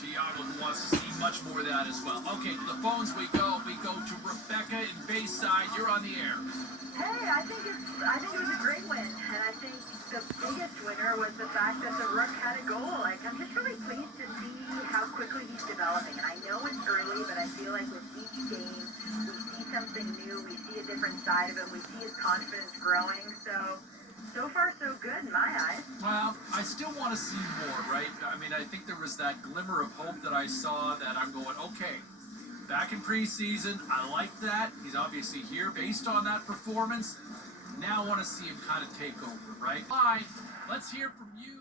Tiago, who wants to see much more of that as well. Okay, to the phones we go. We go to Rebecca in Bayside. You're on the air. Hey, I think it was a great win, and I think the biggest winner was the fact that the Rook had a goal. Like, I'm just really pleased to see how quickly he's developing. And I know it's early, but I feel like with each game, we see something new. We see a different side of him. We see his confidence growing. So far, so good in my eyes. Well, I still want to see more, right? I mean, I think there was that glimmer of hope that I saw that I'm going, okay, back in preseason, I like that. He's obviously here based on that performance. Now I want to see him kind of take over, right? Fine, let's hear from you.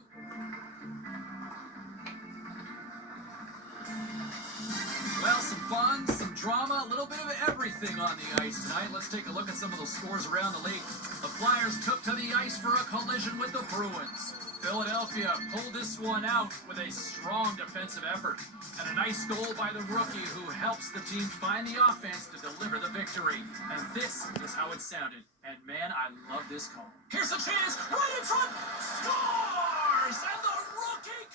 Well, some fun, some drama, a little bit of everything on the ice tonight. Let's take a look at some of those scores around the league. The Flyers took to the ice for a collision with the Bruins. Philadelphia pulled this one out with a strong defensive effort. And a nice goal by the rookie who helps the team find the offense to deliver the victory. And this is how it sounded. And man, I love this call. Here's a chance, right in front, scores! And the rookie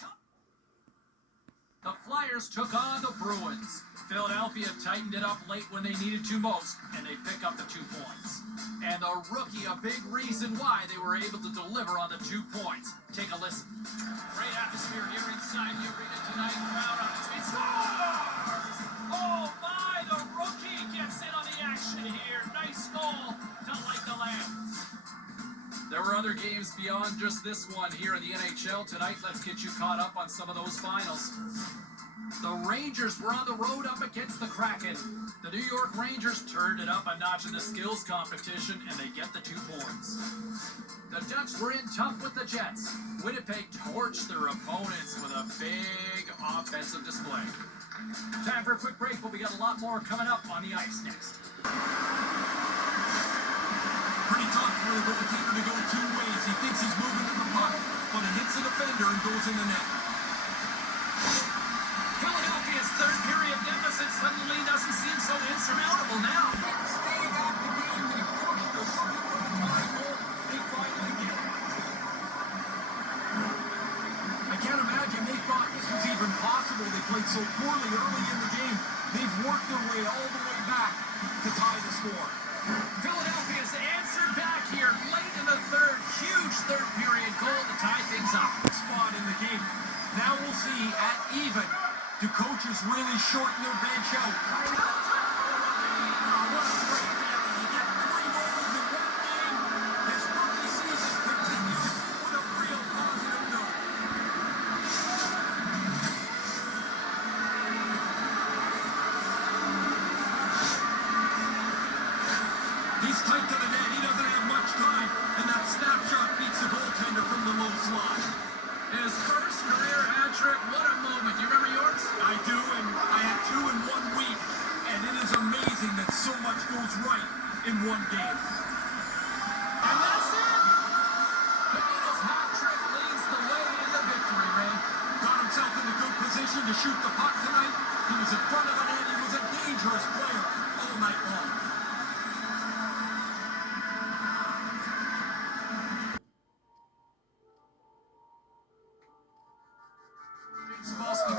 The Flyers took on the Bruins. Philadelphia tightened it up late when they needed to most, and they pick up the 2 points. And the rookie, a big reason why they were able to deliver on the 2 points. Take a listen. Great atmosphere here inside the arena tonight. Crowd on its feet. Scores! Oh my, the rookie gets in on the action here. Nice goal to light the lamp. There were other games beyond just this one here in the NHL tonight. Let's get you caught up on some of those finals. The Rangers were on the road up against the Kraken. The New York Rangers turned it up a notch in the skills competition, and they get the 2 points. The Ducks were in tough with the Jets. Winnipeg torched their opponents with a big offensive display. Time for a quick break, but we got a lot more coming up on the ice next. Pretty tough, really, but the keeper to go 2 ways. He thinks he's moving to the puck, but it hits the defender and goes in the net. Philadelphia's third period deficit suddenly doesn't seem so insurmountable now. Staying at the game, they pushed the puck for the tie goal. They finally get it. I can't imagine they thought this was even possible. They played so poorly early in the game. They've worked their way all the way back to tie the score. Philadelphia's answered back here late in the third. Huge third period goal to tie things up. Spot in the game. Now we'll see at even. Do coaches really shorten their bench out? What a great feeling. You get 3 goals in 1 game. His rookie season continues with a real positive note. He's tight to the net. He doesn't have much time. And that snapshot beats the goaltender from the low slide. His first career hat-trick, what a moment. You remember yours? I do, and I had 2 in 1 week. And it is amazing that so much goes right in 1 game. And that's it! Bino's hat-trick leads the way in the victory, Ray. Got himself in a good position to shoot the puck tonight. He was in front of the net. He was a dangerous player all night long.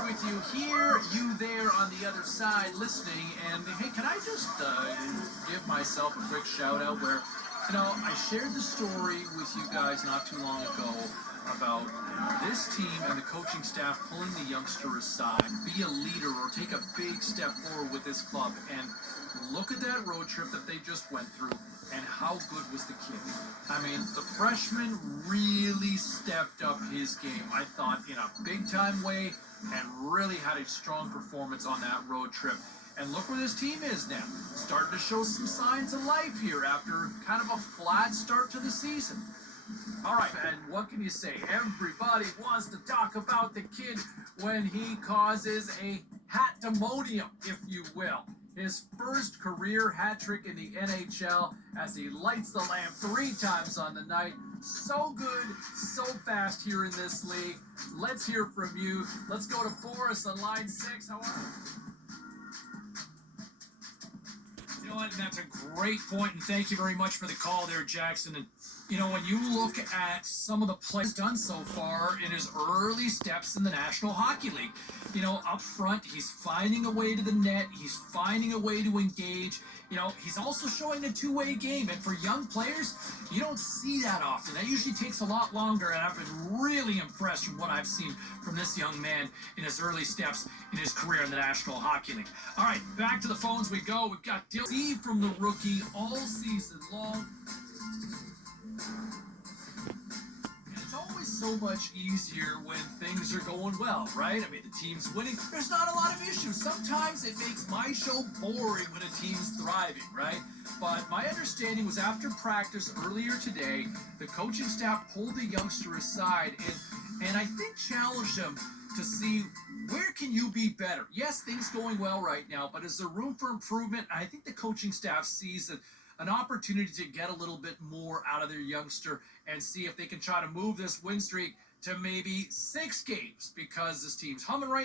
With you here, you there on the other side listening, and hey, can I just give myself a quick shout out where, I shared the story with you guys not too long ago about this team and the coaching staff pulling the youngster aside, be a leader or take a big step forward with this club, and look at that road trip that they just went through. And how good was the kid? I mean, the freshman really stepped up his game, I thought, in a big-time way, and really had a strong performance on that road trip. And look where this team is now. Starting to show some signs of life here after kind of a flat start to the season. All right, and what can you say? Everybody wants to talk about the kid when he causes a hat-demonium, if you will. His first career hat-trick in the NHL as he lights the lamp 3 times on the night. So good, so fast here in this league. Let's hear from you. Let's go to Forrest on line 6. How are you? know what? And that's a great point, and thank you very much for the call there, Jackson. And you know, when you look at some of the plays done so far in his early steps in the National Hockey League, you know, up front, he's finding a way to the net. He's finding a way to engage. You know, he's also showing a two-way game. And for young players, you don't see that often. That usually takes a lot longer, and I've been really impressed from what I've seen from this young man in his early steps in his career in the National Hockey League. All right, back to the phones we go. We've got Steve from the Rookie all season long. It's always so much easier when things are going well, right? I mean, the team's winning. There's not a lot of issues. Sometimes it makes my show boring when a team's thriving, right? But my understanding was after practice earlier today, the coaching staff pulled the youngster aside and I think challenged him to see where can you be better. Yes, things going well right now, but is there room for improvement? I think the coaching staff sees that an opportunity to get a little bit more out of their youngster and see if they can try to move this win streak to maybe 6 games, because this team's humming right